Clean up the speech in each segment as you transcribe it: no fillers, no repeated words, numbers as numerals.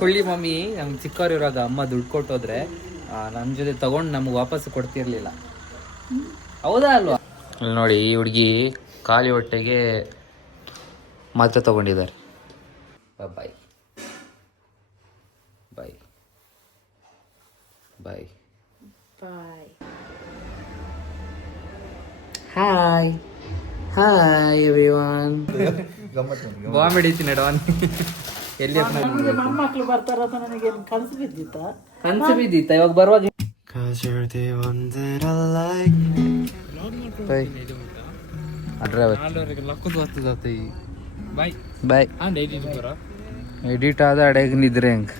ಕೊಳ್ಳಿ mummy ನಮ್ಗೆ ಚಿಕ್ಕವರಿರುವಾಗ ಅಮ್ಮ ದುಡ್ಡು ಕೊಟ್ಟೋದ್ರೆ ನನ್ನ ಜೊತೆ ತಗೊಂಡು ನಮ್ಗೆ ವಾಪಸ್ ಕೊಡ್ತಿರ್ಲಿಲ್ಲ. ಹೌದಾ ಅಲ್ವಾ? ಅಲ್ಲಿ ನೋಡಿ, ಈ ಹುಡುಗಿ ಖಾಲಿ ಹೊಟ್ಟೆಗೆ ಮಾತ್ರ ತಗೊಂಡಿದ್ದಾರೆ. Bye bye bye bye. Hi hi everyone. Bomb ಹಿಡಿತೀನಿ ನಡವನ್. ಎಲ್ಲಿ ಮಕ್ಕಳು ಬರ್ತಾರ ನನಗೆ ಕನಸು ಬಿದ್ದಿತ್ತ ಇವಾಗ ಬರುವಾಗ ಬಾಯ್ ಎಡಿಟ್ ಆದ ಅಡೆಗೆ ನಿದ್ರೆ ಹೆಂಗ್.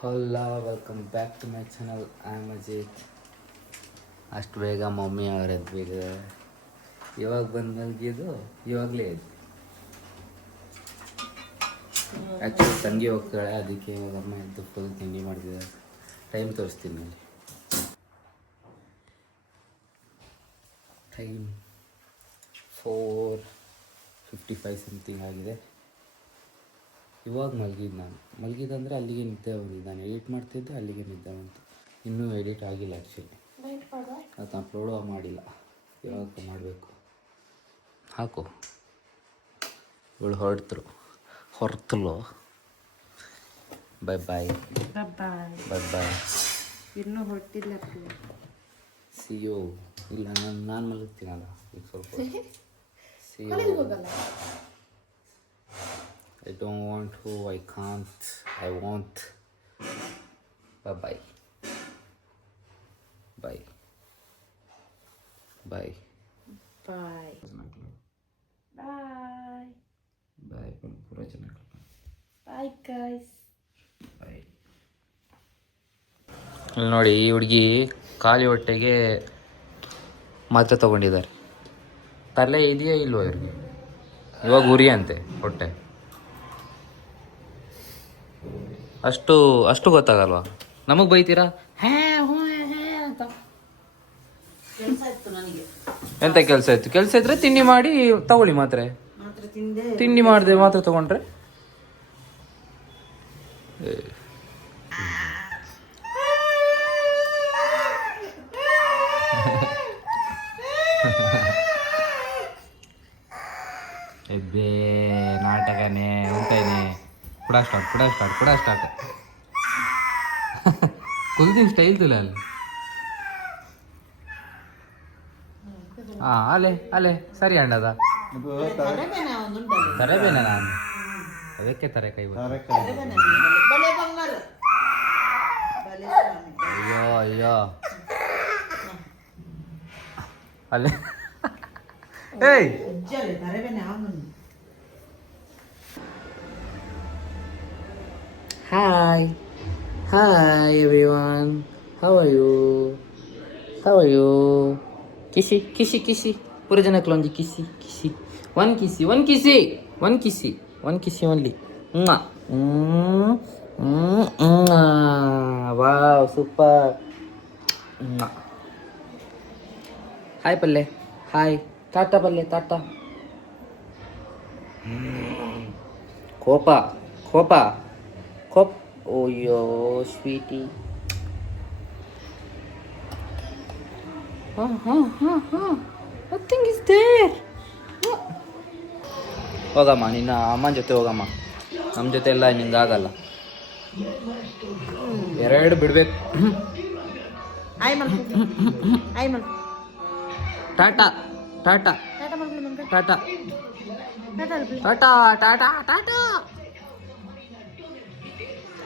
Hello, welcome back to my channel. I am Ajit. ಅಷ್ಟು ಬೇಗ ಮಮ್ಮಿ ಅವರದ್ದು ಬೇಗ ಇವಾಗ ಬಂದು ಮಲಗಿದ್ದು ಇವಾಗಲೇ ಇದ್ದು. ಆ್ಯಕ್ಚುಲಿ ತಂಗಿ ಹೋಗ್ತಾಳೆ, ಅದಕ್ಕೆ ಇವಾಗ ಅಮ್ಮ ಎದ್ದು ಫುಲ್ ತಿಂಡಿ ಮಾಡ್ತಿದ್ದಾರೆ. ಟೈಮ್ ತೋರಿಸ್ತೀನಿ ಅಲ್ಲಿ. ಟೈಮ್ 4:55 ಸಮಥಿಂಗ್ ಆಗಿದೆ. ಇವಾಗ ಮಲಗಿದಂದರೆ ಅಲ್ಲಿಗೆ ನಿದ್ದೆ ಬಂದಿದ್ದು. ನಾನು ಎಡಿಟ್ ಮಾಡ್ತಿದ್ದೆ, ಅಲ್ಲಿಗೆ ನಿದ್ದೆ ಬಂತು. ಇನ್ನೂ ಎಡಿಟ್ ಆಗಿಲ್ಲ ಆ್ಯಕ್ಚುಲಿ, ಅದು ಅಪ್ಲೋಡು ಮಾಡಿಲ್ಲ. ಇವಾಗ ಮಾಡಬೇಕು. ಹಾಕು, ಇವಳು ಹೊರತಲು. ಬಾಯ್ ಬಾಯ್ ಬಾಯ್ ಬಾಯ್. ಇನ್ನೂ ಹೊರಟಿಲ್ಲ. ಸಿಯೋ. ಇಲ್ಲ, ನಾನು ಮಲಗ್ತೀನಲ್ಲ ಈಗ ಸ್ವಲ್ಪ. ಸಿಯೋ. I don't want to, I can't, I won't. Bye bye. Bye. Bye. Bye. Bye. Bye. Pura chana. Bye guys. Bye. ಅಲ್ಲಿ ನೋಡಿ, ಈ ಹುಡುಗಿ ಖಾಲಿ ಹೊಟ್ಟೆಗೆ ಮಾತ್ರ ತಗೊಂಡಿದ್ದಾರೆ. ತಲೆ ಇದೆಯಾ ಇಲ್ವೋ ಇವ್ರಿಗೆ? ಇವಾಗ ಉರಿ ಅಂತೆ ಹೊಟ್ಟೆ. ಅಷ್ಟು ಗೊತ್ತಾಗಲ್ವಾ? ನಮಗೆ ಬೈತೀರಾ ಅಂತ. ಎಂತ ಕೆಲಸ ಇತ್ತು? ಕೆಲಸ ಇದ್ರೆ ತಿಂಡಿ ಮಾಡಿ ತಗೊಳ್ಳಿ. ಮಾತ್ರೆ ತಿಂಡಿ ಮಾಡಿದೆ ಮಾತ್ರ ತಗೊಂಡ್ರೆ ಎಬ್ಬೆ ನಾಟಕನೇ ಉಂಟೇನೆ. ಕೂಡ ಸ್ಟಾರ್ಟ್ ಕುಲ್ದಿನ ಸ್ಟೈಲ್ ತುಲ ಅಲ್ಲಿ. ಅಲೆ ಸರಿ ಅಣ್ಣದ ತರಬೇನ. ನಾನು ಅದಕ್ಕೆ ತರೆ ಕೈ. ಅಯ್ಯೋ ಅಲ್ಲೇ. ಏಯ್, Hi everyone. How are you? Kissy. Pura jana klonji kissy. One kissy only. Wow, super. Hi Palle. Hi. Tata Palle, tata. Kopa. Oh yo, sweetie. Nothing is there. ಹೋಗಮ್ಮ, ನಿನ್ನ ಅಮ್ಮನ ಜೊತೆ ಹೋಗಮ್ಮ. ನಮ್ಮ ಜೊತೆ ಎಲ್ಲ ನಿಂಗಾಗಲ್ಲ. ಎರಡು ಬಿಡ್ಬೇಕು. ಟಾಟಾ.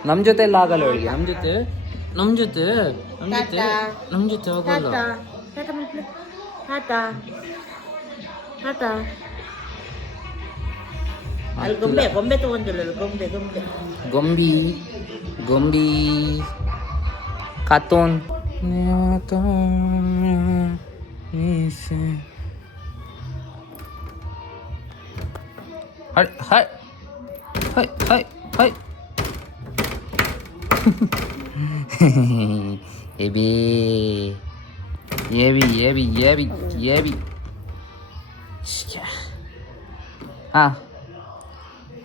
ನಮ್ಮ ಜೊತೆ ಎಲ್ಲ ಆಗಲ್ಲ ಅವಳಿಗೆ. ನಮ್ಮ ಜೊತೆ ಹೋಗಲ್ಲ. ಗೊಂಬೆ ತಗೊಂಡಿಲ್ಲ. ಗೊಂಬಿ ಕಾರ್ಟೂನ್. Hi. Ebi.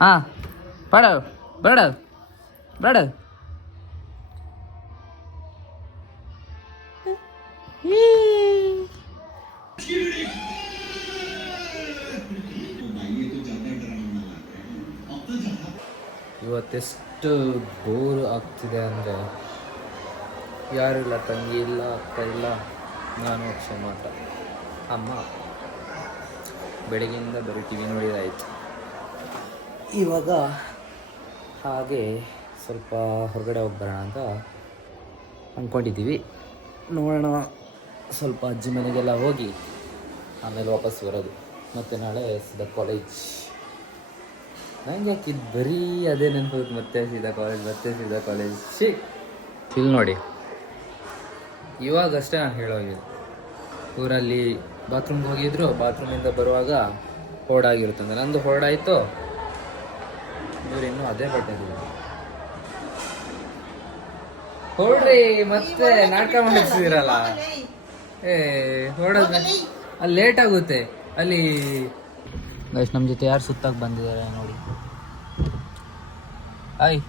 हाँ पढ़ो ಬೇಡ ಬೇಡ. ಇವತ್ತೆಷ್ಟು ಬೋರ್ ಆಗ್ತಿದೆ ಅಂದರೆ, ಯಾರಿಲ್ಲ, ತಂಗಿ ಇಲ್ಲ, ಅಕ್ಕ ಇಲ್ಲ, ನಾನು ಅಕ್ಷಯ ಮಾತ್ರ. ಅಮ್ಮ ಬೆಳಗ್ಗೆಯಿಂದ ಬರೀ ಟಿ ವಿ ನೋಡಿದಾಯಿತು. ಇವಾಗ ಹಾಗೆ ಸ್ವಲ್ಪ ಹೊರಗಡೆ ಹೋಗಿ ಬರೋಣ ಅಂತ ಅಂದ್ಕೊಂಡಿದ್ದೀವಿ. ನೋಡೋಣ, ಸ್ವಲ್ಪ ಅಜ್ಜಿ ಮನೆಗೆಲ್ಲ ಹೋಗಿ ಆಮೇಲೆ ವಾಪಸ್ ಬರೋದು. ಮತ್ತು ನಾಳೆ ಸೀದಾ ಕಾಲೇಜ್. ನಂಗೆ ಯಾಕಿದ್ದು ಬರೀ ಅದೇ ನೆನಪು, ಮತ್ತೆ ಸೀದಾ ಕಾಲೇಜ್. ಇಲ್ಲಿ ನೋಡಿ, ಇವಾಗಷ್ಟೇ ನಾನು ಹೇಳೋಗಿದ್ದು, ಊರಲ್ಲಿ ಬಾತ್ರೂಮ್ಗೆ ಹೋಗಿದ್ರು, ಬಾತ್ರೂಮಿಂದ ಬರುವಾಗ ಹೊರಡಾಗಿರುತ್ತಂದ್ರೆ ನಂದು ಹೊರಡಾಯಿತು. ಇವ್ರು ಇನ್ನೂ ಅದೇ ಬಟ್ಟೆ ಹೊರಡ್ರಿ, ಮತ್ತೆ ನಾಟಕ ಮಾಡಿಸಿದಿರಲ್ಲ. ಹೊರಡೋದು ಅಲ್ಲಿ ಲೇಟ್ ಆಗುತ್ತೆ. ಅಲ್ಲಿ ನಮ್ಮ ಜೊತೆ ಯಾರು ಸುತ್ತಾಗಿ ಬಂದಿದ್ದಾರೆ ನೋಡಿ. ಹಾಯ್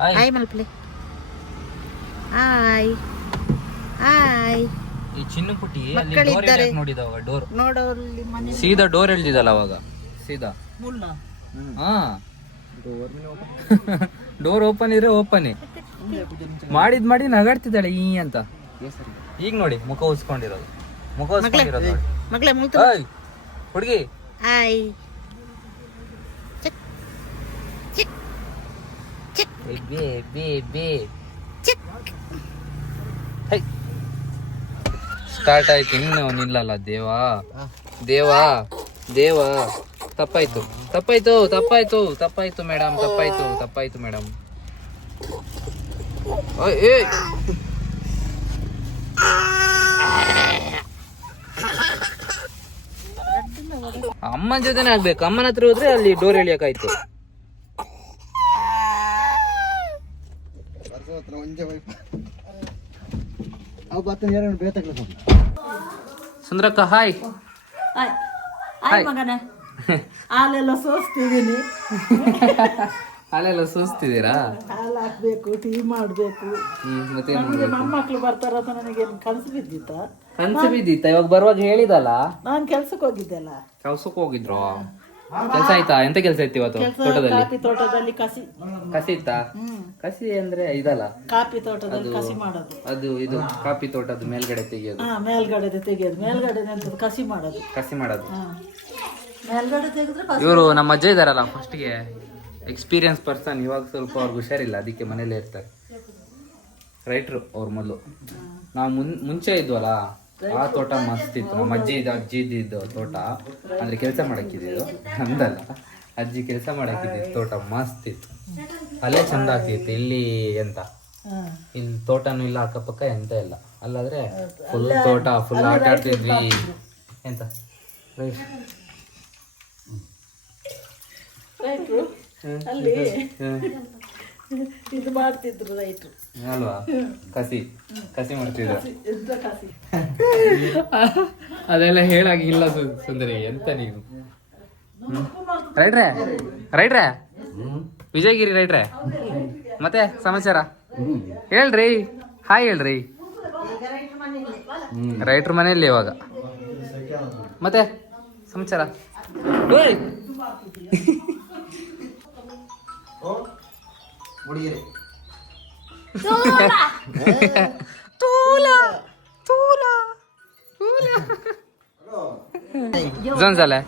ಹಾಯ್ ಹಾಯ್ ಮಲ್ಪಲೆ. Hi hi. ಈ ಚಿನ್ನು ಪುಟ್ಟಿ ಅಲ್ಲಿ ಡೋರ್ ನೋಡಿದವ, ಡೋರ್ ನೋಡೋಲ್ಲಿ ಮನೆ ಸೀದಾ ಡೋರ್ ಎಳ್ದಿದಲ್ಲ ಅವಾಗ, ಸೀದಾ ಮುಳ್ಳ. ಹಾ ಡೋರ್ ಓಪನ್ ಇದ್ರೆ ಓಪನ್ ಮಾಡಿ ನಗಾಡ್ತಿದ್ದಾಳೆ ಈ ಅಂತ. ಈಗ ನೋಡಿ ಮುಖ ಉಸ್ಕೊಂಡಿರೋದು ನೋಡಿ. ಮಗಳೇ ಮುಳ್ತು. ಹಾಯ್ ಹುಡುಗಿ. ಹಾಯ್. ಸ್ಟಾರ್ಟ್ ಆಯ್ತು, ಇನ್ನು ನಿಲ್ಲಲ್ಲ. ದೇವಾ ತಪ್ಪಾಯ್ತು ಮೇಡಮ್. ಅಮ್ಮನ ಜೊತೆನೆ ಆಗ್ಬೇಕು. ಅಮ್ಮನ ಹತ್ರ ಹೋದ್ರೆ ಅಲ್ಲಿ ಡೋರ್ ಎಳಿಯಕಾಯ್ತು. ಸುಂದ್ರಕ್ಕ ಹಾಯ್. ಹಾಯ್ ಮಗನೇ. ಹಾಲೆಲ್ಲ ಸೋಸ್ತಿದ್ದೀನಿ. ಹಾಲೆಲ್ಲ ಸೋಸ್ತಿದ್ದೀರಾ? ಹಾಲು ಹಾಕ್ಬೇಕು, ಟೀ ಮಾಡ್ಬೇಕು. ಮತ್ತೆ ಮೊಮ್ಮಕ್ಳು ಬರ್ತಾರ ಅಂತ ನನಗೇನು ಕನಸು ಬಿದ್ದಿತ್ತ? ಇವಾಗ ಬರುವಾಗ ಹೇಳಿದಲ್ಲ. ನಾನು ಕೆಲ್ಸಕ್ಕೆ ಹೋಗಿದ್ದೆಲ್ಲ. ಕೆಲ್ಸಕ್ಕೆ ಹೋಗಿದ್ರು? ಕೆಲಸ ಆಯ್ತಾ? ಎಂತ ಕೆಲಸ ಇತ್ತು ಇವತ್ತು? ತೋಟದಲ್ಲಿ ಕಾಫಿ ತೋಟದಲ್ಲಿ ಕಸಿ ಇತ್ತಾ? ಕಸಿ ಅಂದ್ರೆ ಇದಲ್ಲ, ಕಾಫಿ ತೋಟದಲ್ಲಿ ಕಸಿ ಮಾಡೋದು. ಅದು ಇದು ಕಾಫಿ ತೋಟದ ಮೇಲ್ಗಡೆ ತೆಗಿಯೋದು. ಮೇಲ್ಗಡೆ ತೆಗಿಯೋದು. ಮೇಲ್ಗಡೆ ಕಸಿ ಮಾಡೋದು. ಮೇಲ್ಗಡೆ ತೆಗೆದ್ರೆ ಇವರು ನಮ್ಮ ಅಜ್ಜ ಇದಾರಲ್ಲ, ಫಸ್ಟ್ಗೆ ಎಕ್ಸ್ಪೀರಿಯನ್ಸ್ ಪರ್ಸನ್. ಇವಾಗ ಸ್ವಲ್ಪ ಅವ್ರಿಗೆ ಹುಷಾರಿಲ್ಲ, ಅದಕ್ಕೆ ಮನೇಲೇ ಇರ್ತಾರೆ. ರೈಟ್ರು ಅವ್ರ ಮೊದಲು. ನಾವು ಮುಂಚೆ ಇದ್ವಲ್ಲ, ಆ ತೋಟ ಮಸ್ತ್ ಇತ್ತು. ನಮ್ಮ ಅಜ್ಜಿದ್ದು ತೋಟ ಅಂದ್ರೆ ಕೆಲಸ ಮಾಡಕ್ಕಿದ್ದು ಅಂದಲ್ಲ, ಅಜ್ಜಿ ಕೆಲಸ ಮಾಡಕ್ಕಿದ್ದು ತೋಟ ಮಸ್ತ್ ಇತ್ತು. ಅಲ್ಲೇ ಚಂದ ಆಗ್ತಿತ್ತು. ಇಲ್ಲಿ ಎಂತ, ಇಲ್ಲಿ ತೋಟನೂ ಇಲ್ಲ, ಅಕ್ಕಪಕ್ಕ ಎಂತ ಇಲ್ಲ. ಅಲ್ಲಾದ್ರೆ ಫುಲ್ ತೋಟ, ಫುಲ್ ಆಟ ಆಡ್ತಿದ್ವಿ. ಎಂತ ರೈಟ್ರು ಅಲ್ಲಿ ಇದು ಮಾಡ್ತಿದ್ರು ರೈಟ್ರು ಅಲ್ವಾ? ಕಸಿ ಮಾಡ್ತಿದ್ರು. ಕಸಿ ಅದೆಲ್ಲ ಹೇಳಾಗಿಲ್ಲ ಸುಂದರಿ. ಎಂತ ನೀವು ರೈಟ್ರೆ ವಿಜಯಗಿರಿ ರೈಟ್ರೆ, ಮತ್ತೆ ಸಮಾಚಾರ ಹೇಳ್ರಿ. ಹಾಯ್ ಹೇಳ್ರಿ. ರೈಟ್ರ್ ಮನೆಯಲ್ಲಿ ಇವಾಗ. ಮತ್ತೆ ಸಮಾಚಾರ जॉन झालाय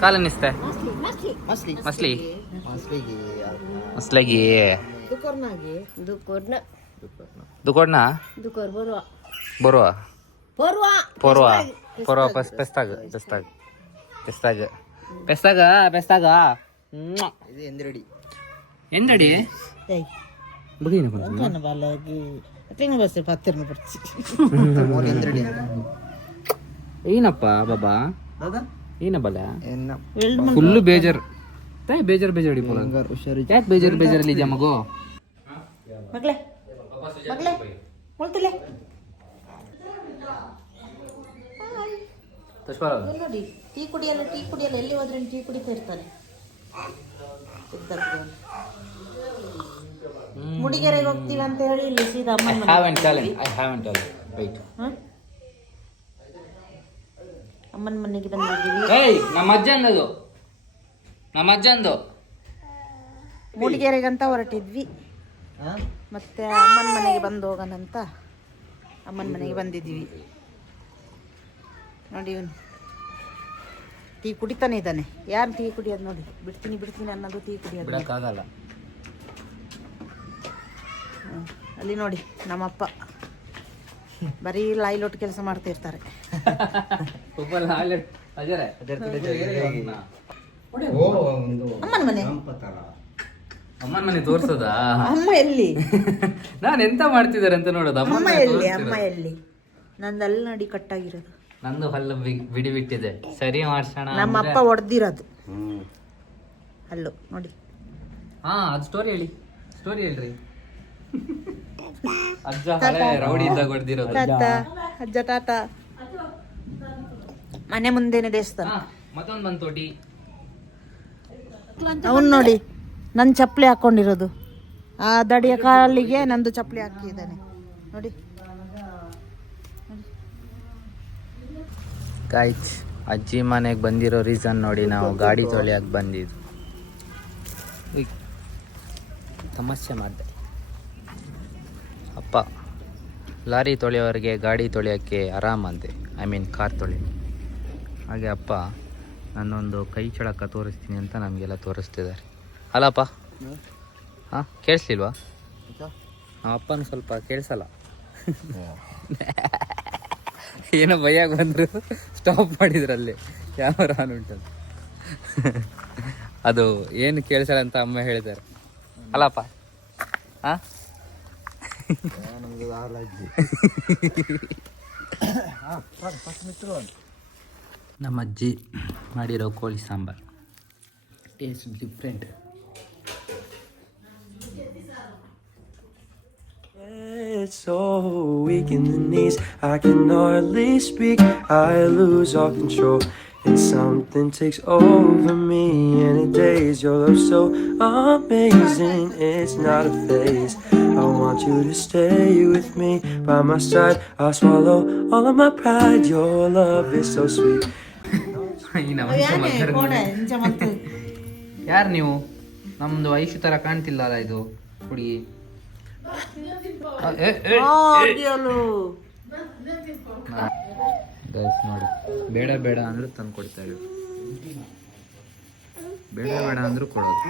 काल निसते मसली मसले गे दुकोडना बरोवा परवा पेस्ताग ಎಂದಡಿ ಬಗೀನ ಬಂತು ಬಾಲಾಗಿ ಅತ್ತೆನ ಬಸ್ಸೆ ಪತ್ತಿರನ ಬರ್ಚಿ ಏನಪ್ಪ ಬಾಬಾ ಏನ ಬಲ ಫುಲ್ ಬೇಜಾರ್ ಬೇಜಾರ್ ಪೋಲ ಯಾಕೆ ಬೇಜಾರಲ್ಲಿ ಇದೆಯಾ ಮಗು? ಮಗಳೇ ಮೊಳ್ತಲೆ ನೋಡಿ, ಟೀ ಕುಡಿಯಲ್ಲ ಎಲ್ಲಿ ಹೋದ್ರೆ ಟೀ ಕುಡಿತಾ ಇರ್ತಾನೆ. ಮುಡಿಗೆರೆಗೆ ಹೋಗ್ತೀವಿ ಅಂತ ಹೇಳಿ ಇಲ್ಲಿ ಸೀದಾ ಅಮ್ಮನ ಮನೆಗೆ haven't told him. I haven't told him. Wait. ಅಮ್ಮನ ಮನೆಗೆ ಬಂದಿದ್ದೀವಿ. ಏಯ್ ನಮ್ಮ ಅಜ್ಜಂದು ಮೂಡಿಗೆರೆಗಂತ ಹೊರಟಿದ್ವಿ, ಮತ್ತೆ ಅಮ್ಮನ ಮನೆಗೆ ಬಂದು ಹೋಗೋಣಂತ ಅಮ್ಮನ ಮನೆಗೆ ಬಂದಿದ್ದೀವಿ. ನೋಡಿ ಇವನು ಟೀ ಕುಡಿತಾನೆ ಇದ್ದಾನೆ. ಯಾರು ಟೀ ಕುಡಿಯೋದು ನೋಡಿ, ಬಿಡ್ತೀನಿ ಅನ್ನೋದು ಟೀ ಕುಡಿಯೋದು. ಬಿಡಕ್ಕಾಗಲ್ಲ. ಅಲ್ಲಿ ನೋಡಿ ನಮ್ಮಪ್ಪ ಬರೀ ಲಾಯ್ಲೊಟ್ಟು ಕೆಲಸ ಮಾಡ್ತಾ ಇರ್ತಾರೆ. ಅಮ್ಮನ ಮನೆ ಅಮ್ಮನ ಮನೆ ತೋರ್ಸೋದಾ? ಅಮ್ಮ ಎಲ್ಲಿ? ನಾನು ಎಂತ ಮಾಡ್ತಿದ್ದಾರೆ ಅಂತ ನೋಡೋದು. ಅಮ್ಮ ಎಲ್ಲಿ? ನಂದಲ್ಲಿ ನೋಡಿ ಕಟ್ಟಾಗಿರೋದು. ನಂದು ಹಲ್ಲು ಬಿಡಿ ಬಿಟ್ಟಿದೆ, ಸರಿ ಮಾಡ್ಸೋಣ. ನಮ್ಮ ಅಪ್ಪ ಹೊಡೆದಿರೋದು ಹಲ್ಲು ನೋಡಿ. ಹಾ ಅದು ಸ್ಟೋರಿ ಹೇಳ್ರಿ. ಅಜ್ಜ ಹಳೆ ರೌಡಿ ಇದ್ದಾಗ ಹೊಡೆದಿರೋದು. ಅಜ್ಜ ಟಾಟಾ. ಮನೆ ಮುಂದೆನೆ ದೇವಸ್ಥಾನ. ಮತ್ತೊಂದು ಬಂತು ಟೀ. ಅವನು ನೋಡಿ ನನ್ನ ಚಪ್ಪಲಿ ಹಾಕೊಂಡಿರೋದು, ಆ ದಡಿಯ ಕಾಲಿಗೆ ನಂದು ಚಪ್ಪಲಿ ಹಾಕಿದ್ದಾನೆ ನೋಡಿ. ಗಾಯ್ಸ್, ಅಜ್ಜಿ ಮನೆಗೆ ಬಂದಿರೋ ರೀಸನ್ ನೋಡಿ, ನಾವು ಗಾಡಿ ತೊಳೆಯಕ್ಕೆ ಬಂದಿದ್ದು. ತಮಾಷೆ ಮಾಡಿದೆ. ಅಪ್ಪ ಲಾರಿ ತೊಳೆಯೋರಿಗೆ ಗಾಡಿ ತೊಳೆಯೋಕ್ಕೆ ಆರಾಮಂತೆ, ಕಾರ್ ತೊಳೆ. ಹಾಗೆ ಅಪ್ಪ ನನ್ನೊಂದು ಕೈ ಚಳಕ ತೋರಿಸ್ತೀನಿ ಅಂತ ನಮಗೆಲ್ಲ ತೋರಿಸ್ತಿದ್ದಾರೆ. ಅಲ್ಲಪ್ಪ? ಹಾಂ, ಕೇಳಿಸ್ಲಿಲ್ವಾ? ನಮ್ಮ ಅಪ್ಪನ ಸ್ವಲ್ಪ ಕೇಳಿಸಲ್ಲ. ಏನೋ ಭಯಾಗ ಬಂದರು, ಸ್ಟಾಪ್ ಮಾಡಿದ್ರಲ್ಲಿ ಕ್ಯಾಮರಾ ಆನ್ ಉಂಟಂತ. ಅದು ಏನು ಕೇಳಿಸಲ್ಲ ಅಂತ ಅಮ್ಮ ಹೇಳಿದ್ದಾರೆ. ಅಲ್ಲಪ್ಪ? ಹಾಂ, ನಮ್ಮ ಅಜ್ಜಿ ಮಾಡಿರೋ ಕೋಳಿ sambar taste different. It's so weak in the knees, I can hardly speak, I lose all control, and something takes over me, and it days your love so amazing, it's not a phase, I want you to stay with me, by my side, I'll swallow all of my pride, your love is so sweet. ಯಾರು ನೀವು? ನಮ್ದು ಐಶು ಥರ ಕಾಣ್ತಿಲ್ಲ ಅಲ್ಲ ಇದು ಹುಡುಗಿ. ನೋಡಿ, ಬೇಡ ಅಂದ್ರೂ ತಂದು ಕೊಡ್ತಾ ಇದ್ರು, ಬೇಡ ಅಂದ್ರೂ ಕೊಡೋದು.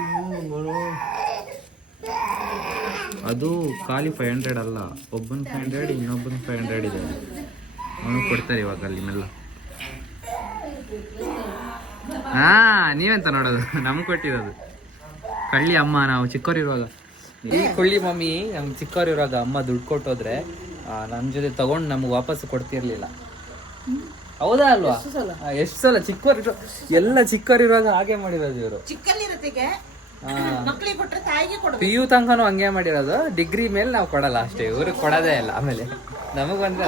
ಅದು ಖಾಲಿ 500 ಅಲ್ಲ, ಒಬ್ಬನ 500 ಇನ್ನೊಬ್ಬನ 500 ಇದೆ. ಅವನು ಕೊಡ್ತಾರೆ ಇವಾಗ ಅಲ್ಲಿ ಮೆಲ್ಲ. ನೀವೆಂತ ನೋಡೋದು, ನಮ್ಗೆ ಕೊಟ್ಟಿರೋದು. ಕಳ್ಳಿ ಅಮ್ಮ ನಾವು ಚಿಕ್ಕವರಿರುವಾಗ, ಈ ಕೊಳ್ಳಿ ಮಮ್ಮಿ ನಮ್ಗೆ ಚಿಕ್ಕವರಿರುವಾಗ ಅಮ್ಮ ದುಡ್ಡು ಕೊಟ್ಟೋದ್ರೆ ನಮ್ಮ ಜೊತೆ ತಗೊಂಡು ನಮ್ಗೆ ವಾಪಸ್ ಕೊಡ್ತಿರ್ಲಿಲ್ಲ. ಹೌದಾ ಅಲ್ವಾ? ಎಷ್ಟು ಸಲ ಚಿಕ್ಕವರಿರೋ ಎಲ್ಲ ಚಿಕ್ಕವರಿರುವಾಗ ಹಾಗೆ ಮಾಡಿರೋದು ಇವರು. PU ತನಕನೂ ಹಂಗೆ ಮಾಡಿರೋದು. ಡಿಗ್ರಿ ಮೇಲೆ ನಾವು ಕೊಡಲ್ಲ ಅಷ್ಟೇ, ಇವ್ರಿಗೆ ಕೊಡೋದೇ ಇಲ್ಲ. ಆಮೇಲೆ ನಮಗ್ ಬಂದ್ರೆ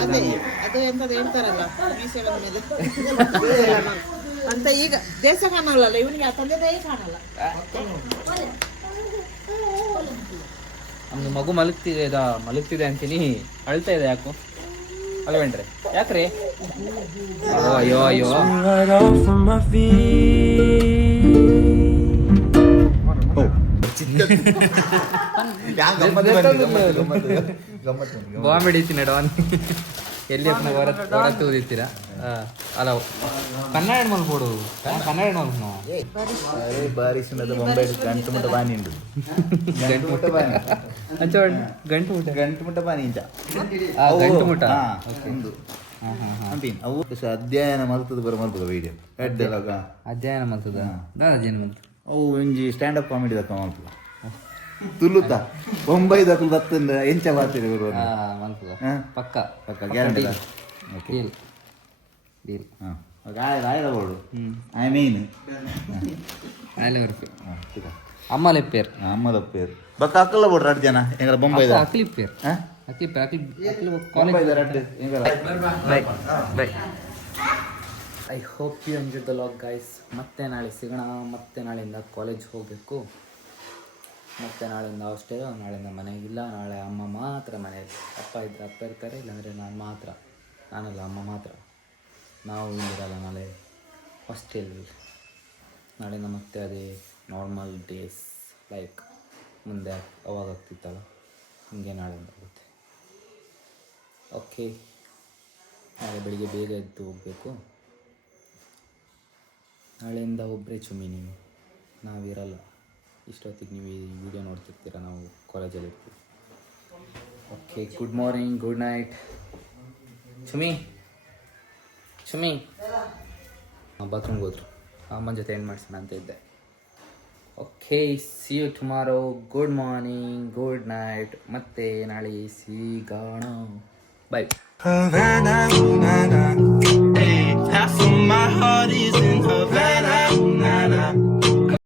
ಅಂತ ಈಗ ದೇಶ ಕಾಣಲ್ಲ, ಇವನಿಗೆ ಆ ತಂದೆ ತಾಯಿ ಕಾಣಲ್ಲ. ನಮ್ದು ಮಗು ಮಲಗ್ತಿದೆ ಅಂತೀನಿ, ಅಳ್ತಾ ಇದೆ. ಯಾಕೋ ಅಲ್ವೇನ್ರಿ? ಯಾಕ್ರಿ? ಅಯ್ಯೋ ಬಾಂಬ್ ಹಿಡಿತೀನಿ ಡಾನ್. ಎಲ್ಲಿ ಹೊರ ತೂದಿತ್ತೀರಾ? ಅಲ್ಲ, ಕನ್ನಡ ಮಲ್ಕೊಡು, ಕನ್ನಡ ಮಲ್ಕು. ಅಧ್ಯಯನ ಮಲ್ತದ ಬರ ಮಲ್ಪದ ವೀಡಿಯೋ ಅಧ್ಯಯನ ಮಲ್ತದ ದಾದಾಜೇನು ಮಲ್ತು ಅವು ಒಂಜಿ ಸ್ಟ್ಯಾಂಡಪ್ ಕಾಮಿಡಿ ದಕ್ಕ ಮಲ್ಪದ ತುಳುತ್ತ ಬೊಂಬೈ ದಕ್ಕ ಬತ್ತಂದ ಎಂಚ ಬಾತಿರಿ ಮಲ್ಪದ ಪಕ್ಕ ಗ್ಯಾರಂಟಿ ಡೀಲ್. ಆಯ್ದಬೋಡು ಐ ಮೀನ್ ಅಮ್ಮಲೆ ಪೇರ್ ಅಮ್ಮದ ಪೇರು ಬಕ್ಕ ಅಕ್ಕಲ್ಲ ಬೋಡ್ರ 2 ಜನ ಎಂಗಲ ಬೊಂಬೈ ಅಕ್ಲಿ ಪೇರ್ I hope you enjoy the vlog guys. ಮತ್ತೆ ನಾಳೆ ಸಿಗೋಣ. ಮತ್ತೆ ನಾಳೆಯಿಂದ ಕಾಲೇಜ್ ಹೋಗಬೇಕು. ಮತ್ತು ನಾಳೆಯಿಂದ ಹಾಸ್ಟೆಲು, ನಾಳೆಯಿಂದ ಮನೆಗಿಲ್ಲ, ನಾಳೆ ಅಮ್ಮ ಮಾತ್ರ ಮನೆಯಲ್ಲಿ. ಅಪ್ಪ ಇದ್ದರೆ ಅಪ್ಪ ಇರ್ತಾರೆ, ಇಲ್ಲಾಂದರೆ ನಾನು ಮಾತ್ರ, ನಾನಲ್ಲ ಅಮ್ಮ ಮಾತ್ರ. ನಾವು ಇಲ್ಲಿರಲ್ಲ, ನಾಳೆ ಹಾಸ್ಟೆಲ್. ನಾಳೆಯಿಂದ ಮತ್ತೆ ಅದೇ ನಾರ್ಮಲ್ ಡೇಸ್ ಲೈಕ್ ಮುಂದೆ ಅವಾಗ ಆಗ್ತಿತ್ತಲ್ಲ ಹೀಗೆ ನಾಳೆಯಿಂದ ಆಗುತ್ತೆ. ಓಕೆ, ನಾಳೆ ಬೆಳಿಗ್ಗೆ ಬೇಗ ಎದ್ದು ಹೋಗಬೇಕು. ನಾಳೆಯಿಂದ ಒಬ್ಬರೇ ಚುಮ್ಮಿ, ನೀವು ನಾವಿರಲ್ಲ. ಇಷ್ಟೊತ್ತಿಗೆ ನೀವು ಈ ವಿಡಿಯೋ ನೋಡ್ತಿರ್ತೀರ, ನಾವು ಕಾಲೇಜಲ್ಲಿ ಇರ್ತೀವಿ. Okay, good morning, good night. ಚುಮ್ಮಿ ಬಾತ್ರೂಮ್ಗೆ ಹೋದ್ರು, ಅಮ್ಮನ ಜೊತೆ ಏನು ಮಾಡ್ಸೋಣ ಅಂತ ಇದ್ದೆ. Okay, see you tomorrow. Good morning, good night. ಮತ್ತೆ ನಾಳೆ ಸಿಗೋಣ. Bye. Havana, ooh, na, na. Hey, half of my heart is in Havana.